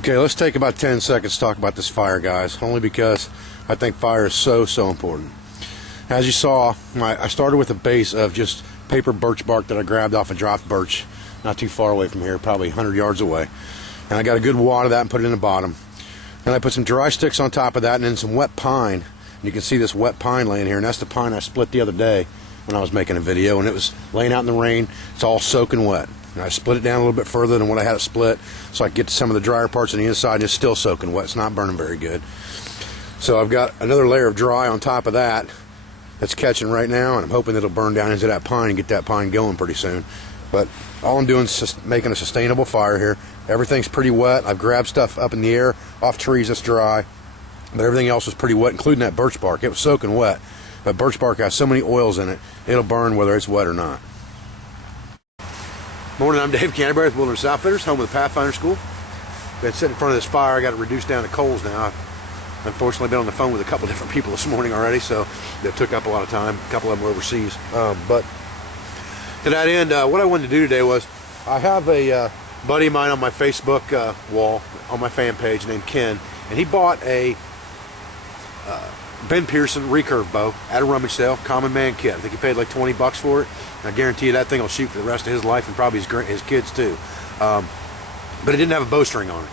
Okay, let's take about 10 seconds to talk about this fire, guys, only because I think fire is so important. As you saw, I started with a base of just paper birch bark that I grabbed off a dropped birch not too far away from here, probably 100 yards away. And I got a good wad of that and put it in the bottom. And I put some dry sticks on top of that and then some wet pine. And you can see this wet pine laying here, and that's the pine I split the other day when I was making a video, and it was laying out in the rain. It's all soaking wet. And I split it down a little bit further than what I had it split so I could get to some of the drier parts on the inside, and it's still soaking wet. It's not burning very good. So I've got another layer of dry on top of that that's catching right now, and I'm hoping it'll burn down into that pine and get that pine going pretty soon. But all I'm doing is just making a sustainable fire here. Everything's pretty wet. I've grabbed stuff up in the air off trees that's dry, but everything else was pretty wet, including that birch bark. It was soaking wet, but birch bark has so many oils in it, it'll burn whether it's wet or not. Morning, I'm Dave Canterbury with Wilderness Outfitters, home of the Pathfinder School. Been sitting in front of this fire. I got it reduced down to coals now. I've unfortunately been on the phone with a couple different people this morning already, so that took up a lot of time. A couple of them were overseas. But to that end, what I wanted to do today was, I have a buddy of mine on my Facebook wall, on my fan page, named Ken, and he bought a Ben Pearson recurve bow at a rummage sale, common man kit. I think he paid like 20 bucks for it. I guarantee you that thing will shoot for the rest of his life, and probably his kids too. But it didn't have a bowstring on it.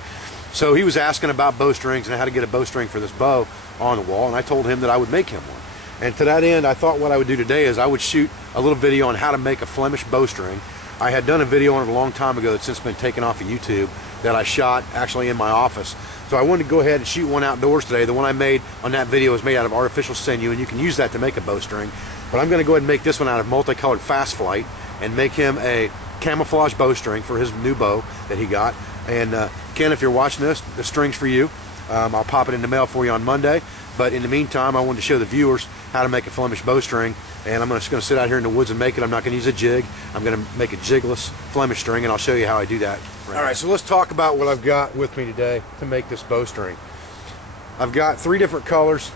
So he was asking about bowstrings and how to get a bowstring for this bow on the wall, and I told him that I would make him one. And to that end, I thought what I would do today is I would shoot a little video on how to make a Flemish bowstring. I had done a video on it a long time ago that's since been taken off of YouTube that I shot actually in my office. So I wanted to go ahead and shoot one outdoors today. The one I made on that video is made out of artificial sinew, and you can use that to make a bowstring. But I'm going to go ahead and make this one out of multicolored Fast Flight and make him a camouflage bowstring for his new bow that he got. And Ken, if you're watching this, the string's for you. I'll pop it in the mail for you on Monday. But in the meantime, I wanted to show the viewers how to make a Flemish bowstring, and I'm just going to sit out here in the woods and make it. I'm not going to use a jig. I'm going to make a jigless Flemish string, and I'll show you how I do that. All right, so let's talk about what I've got with me today to make this bowstring. I've got 3 different colors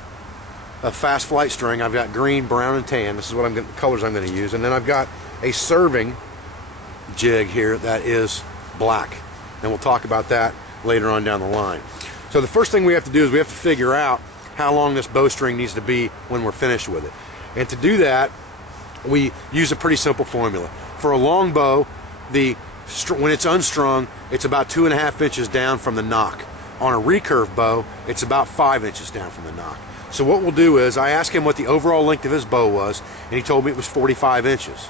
of Fast Flight string. I've got green, brown, and tan. This is what colors I'm going to use. And then I've got a serving jig here that is black, and we'll talk about that later on down the line. So the first thing we have to do is we have to figure out how long this bowstring needs to be when we're finished with it. And to do that, we use a pretty simple formula. For a long bow, when it's unstrung, it's about 2.5 inches down from the nock. On a recurve bow, it's about 5 inches down from the nock. So what we'll do is, I asked him what the overall length of his bow was, and he told me it was 45 inches.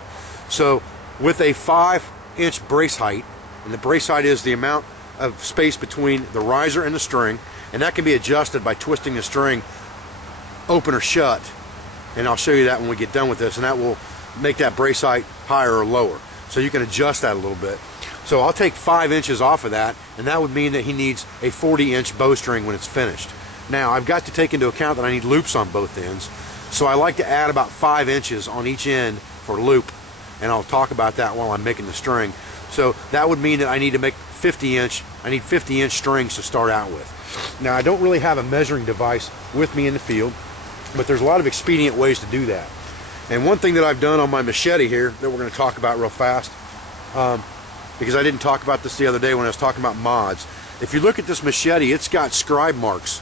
So with a 5-inch brace height, and the brace height is the amount of space between the riser and the string, and that can be adjusted by twisting the string open or shut, and I'll show you that when we get done with this, and that will make that brace height higher or lower. So you can adjust that a little bit. So I'll take 5 inches off of that, and that would mean that he needs a 40-inch bowstring when it's finished. Now, I've got to take into account that I need loops on both ends, so I like to add about 5 inches on each end for loop, and I'll talk about that while I'm making the string. So that would mean that I need to make 50-inch strings to start out with. Now, I don't really have a measuring device with me in the field, but there's a lot of expedient ways to do that. And one thing that I've done on my machete here that we're going to talk about real fast, because I didn't talk about this the other day when I was talking about mods. If you look at this machete, it's got scribe marks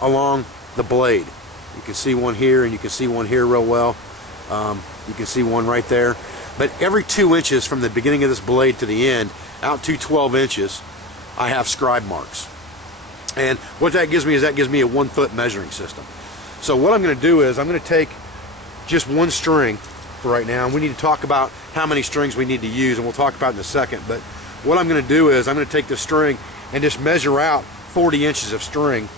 along the blade. You can see one here, and you can see one here real well. You can see one right there. But every 2 inches from the beginning of this blade to the end, out to 12 inches, I have scribe marks. And what that gives me is that gives me a 1 foot measuring system. So what I'm going to do is I'm going to take just one string for right now, and we need to talk about how many strings we need to use, and we'll talk about it in a second. But what I'm going to do is I'm going to take this string and just measure out 40 inches of string,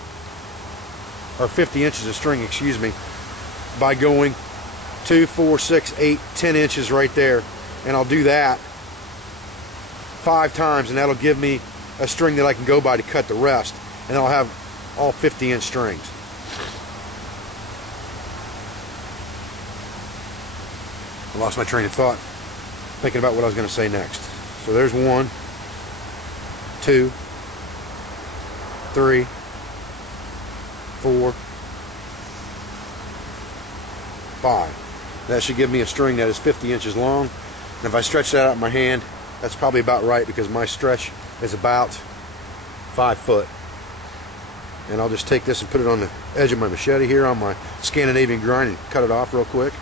or 50 inches of string, excuse me, by going 2, 4, 6, 8, 10 inches right there. And I'll do that 5 times, and that'll give me a string that I can go by to cut the rest, and I'll have all 50-inch strings. I lost my train of thought thinking about what I was going to say next. So there's 1, 2, 3, 4, 5. That should give me a string that is 50 inches long. And if I stretch that out in my hand, that's probably about right, because my stretch is about 5 foot. And I'll just take this and put it on the edge of my machete here on my Scandinavian grind and cut it off real quick.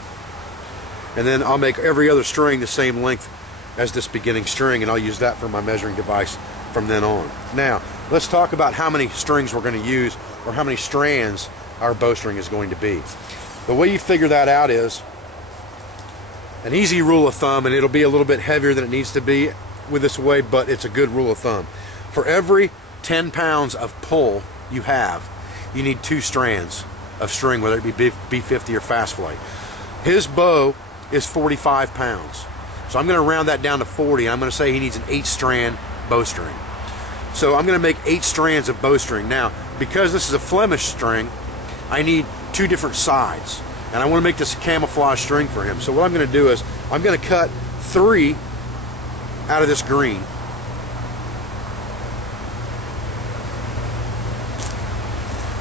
And then I'll make every other string the same length as this beginning string, and I'll use that for my measuring device from then on. Now, let's talk about how many strings we're going to use, or how many strands our bowstring is going to be. The way you figure that out is an easy rule of thumb, and it'll be a little bit heavier than it needs to be with this way, but it's a good rule of thumb. For every 10 pounds of pull you have, you need 2 strands of string, whether it be B50 or fast flight. His bow is 45 pounds. So I'm going to round that down to 40, and I'm going to say he needs an 8-strand bowstring. So I'm going to make 8 strands of bowstring. Now, because this is a Flemish string, I need 2 different sides, and I want to make this a camouflage string for him. So what I'm going to do is I'm going to cut 3 out of this green.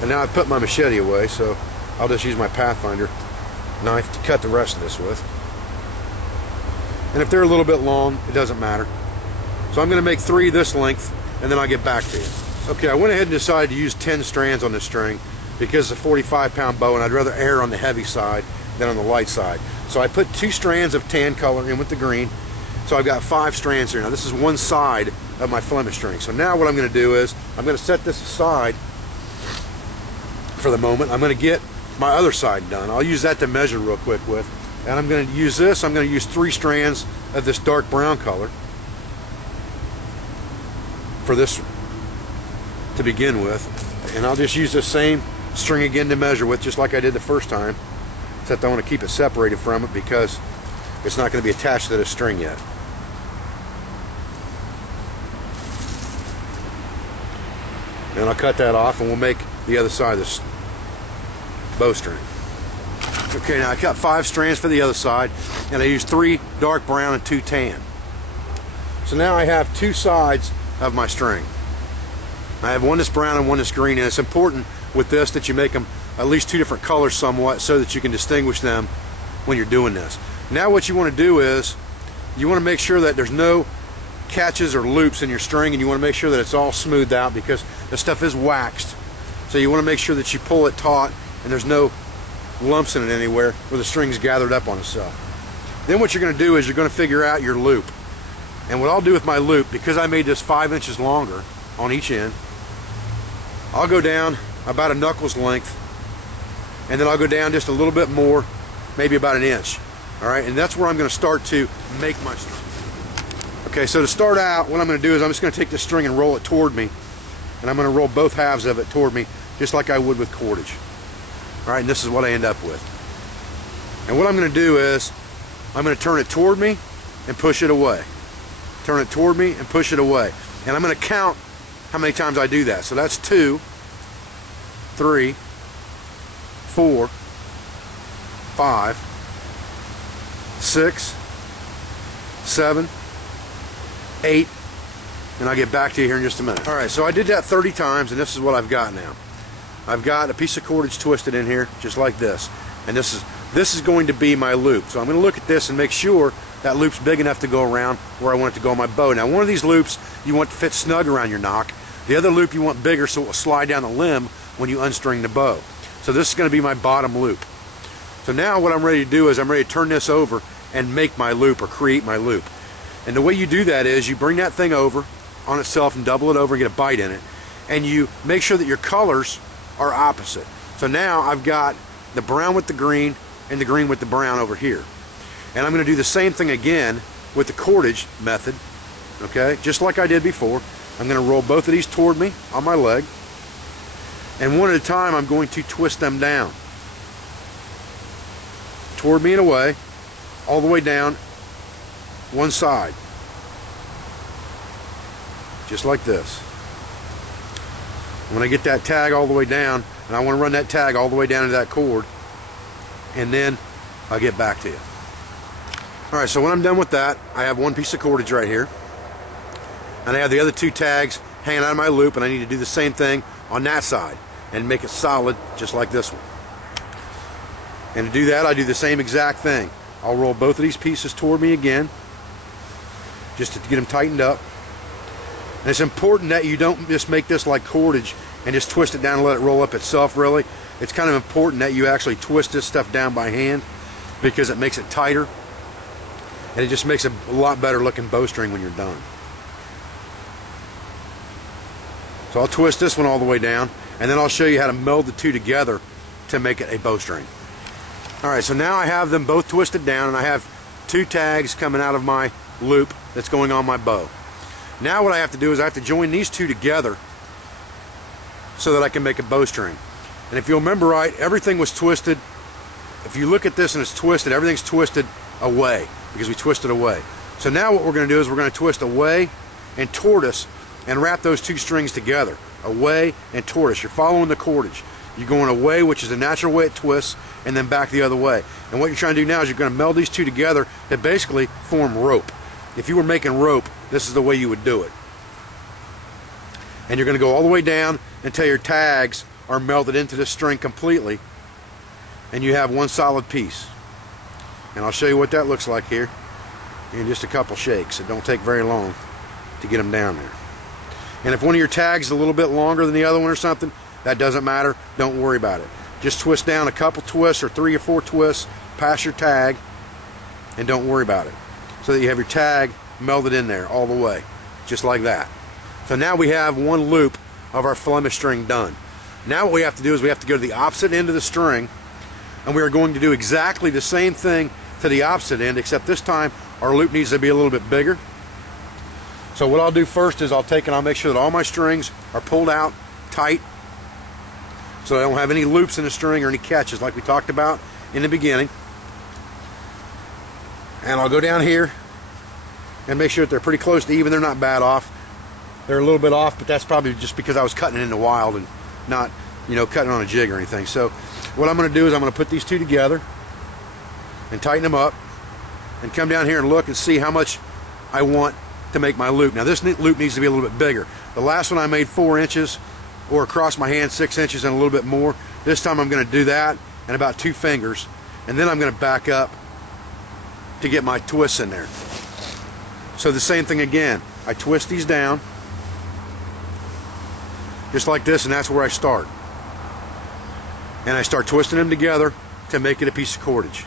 And now I've put my machete away, so I'll just use my Pathfinder knife to cut the rest of this with. And if they're a little bit long, it doesn't matter. So I'm going to make 3 this length, and then I'll get back to you. Okay, I went ahead and decided to use 10 strands on this string because it's a 45-pound bow, and I'd rather err on the heavy side than on the light side. So I put 2 strands of tan color in with the green. So I've got 5 strands here. Now this is one side of my Flemish string. So now what I'm going to do is I'm going to set this aside for the moment. I'm going to get my other side done. I'll use that to measure real quick with. And I'm going to use this. I'm going to use 3 strands of this dark brown color for this to begin with. And I'll just use this same string again to measure with, just like I did the first time. Except I want to keep it separated from it because it's not going to be attached to this string yet. And I'll cut that off, and we'll make the other side of this bowstring. Okay, now I cut 5 strands for the other side, and I used 3 dark brown and 2 tan. So now I have 2 sides of my string. I have one that's brown and one that's green, and it's important with this that you make them at least 2 different colors somewhat so that you can distinguish them when you're doing this. Now what you want to do is you want to make sure that there's no catches or loops in your string, and you want to make sure that it's all smoothed out because the stuff is waxed. So you want to make sure that you pull it taut and there's no lumps in it anywhere where the string's gathered up on itself. Then what you're going to do is you're going to figure out your loop. And what I'll do with my loop, because I made this 5 inches longer on each end, I'll go down about a knuckles length, and then I'll go down just a little bit more, maybe about an inch. All right, and that's where I'm going to start to make my string. Okay, so to start out, what I'm going to do is I'm just going to take this string and roll it toward me, and I'm going to roll both halves of it toward me, just like I would with cordage. All right, and this is what I end up with. And what I'm going to do is I'm going to turn it toward me and push it away. Turn it toward me and push it away. And I'm going to count how many times I do that. So that's 2, 3, 4, 5, 6, 7, 8, and I'll get back to you here in just a minute. All right, so I did that 30 times, and this is what I've got now. I've got a piece of cordage twisted in here, just like this. And this is going to be my loop. So I'm going to look at this and make sure that loop's big enough to go around where I want it to go on my bow. Now, one of these loops you want to fit snug around your nock. The other loop you want bigger so it will slide down the limb when you unstring the bow. So this is going to be my bottom loop. So now what I'm ready to do is I'm ready to turn this over and make my loop, or create my loop. And the way you do that is you bring that thing over on itself and double it over and get a bite in it. And you make sure that your colors are opposite. So now I've got the brown with the green and the green with the brown over here. And I'm going to do the same thing again with the cordage method. Okay, just like I did before. I'm going to roll both of these toward me on my leg. And one at a time I'm going to twist them down. Toward me and away, all the way down one side. Just like this. When I get that tag all the way down, and I want to run that tag all the way down to that cord, and then I'll get back to you. Alright, so when I'm done with that, I have one piece of cordage right here, and I have the other 2 tags hanging out of my loop, and I need to do the same thing on that side and make it solid just like this one. And to do that, I do the same exact thing. I'll roll both of these pieces toward me again, just to get them tightened up. And it's important that you don't just make this like cordage and just twist it down and let it roll up itself, really. It's kind of important that you actually twist this stuff down by hand, because it makes it tighter, and it just makes a lot better looking bowstring when you're done. So I'll twist this one all the way down, and then I'll show you how to meld the two together to make it a bowstring. Alright, so now I have them both twisted down, and I have two tags coming out of my loop that's going on my bow. Now what I have to do is I have to join these two together so that I can make a bowstring. And if you'll remember right, everything was twisted. If you look at this and it's twisted, everything's twisted away because we twisted away. So now what we're going to do is we're going to twist away and tortoise and wrap those two strings together. Away and tortoise. You're following the cordage. You're going away, which is the natural way it twists, and then back the other way. And what you're trying to do now is you're going to meld these two together to basically form rope. If you were making rope, this is the way you would do it. And you're going to go all the way down until your tags are melded into the string completely, and you have one solid piece. And I'll show you what that looks like here in just a couple shakes. It don't take very long to get them down there. And if one of your tags is a little bit longer than the other one or something, that doesn't matter. Don't worry about it. Just twist down a couple twists or 3 or 4 twists past your tag, and don't worry about it, so that you have your tag melded in there all the way, just like that. So now we have one loop of our Flemish string done. Now what we have to do is we have to go to the opposite end of the string, and we are going to do exactly the same thing to the opposite end, except this time our loop needs to be a little bit bigger. So what I'll do first is I'll take and I'll make sure that all my strings are pulled out tight, so I don't have any loops in the string or any catches like we talked about in the beginning. And I'll go down here and make sure that they're pretty close to even. They're not bad off. They're a little bit off, but that's probably just because I was cutting it in the wild and not, cutting on a jig or anything. So what I'm going to do is I'm going to put these two together and tighten them up and come down here and look and see how much I want to make my loop. Now this loop needs to be a little bit bigger. The last one I made 4 inches, or across my hand 6 inches and a little bit more. This time I'm going to do that and about 2 fingers, and then I'm going to back up to get my twists in there. So the same thing again. I twist these down just like this, and that's where I start. And I start twisting them together to make it a piece of cordage.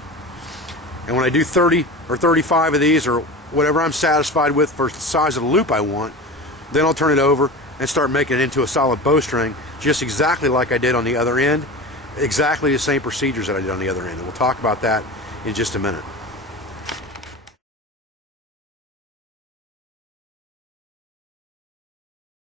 And when I do 30 or 35 of these, or whatever I'm satisfied with for the size of the loop I want, then I'll turn it over and start making it into a solid bowstring, just exactly like I did on the other end, exactly the same procedures that I did on the other end. And we'll talk about that in just a minute.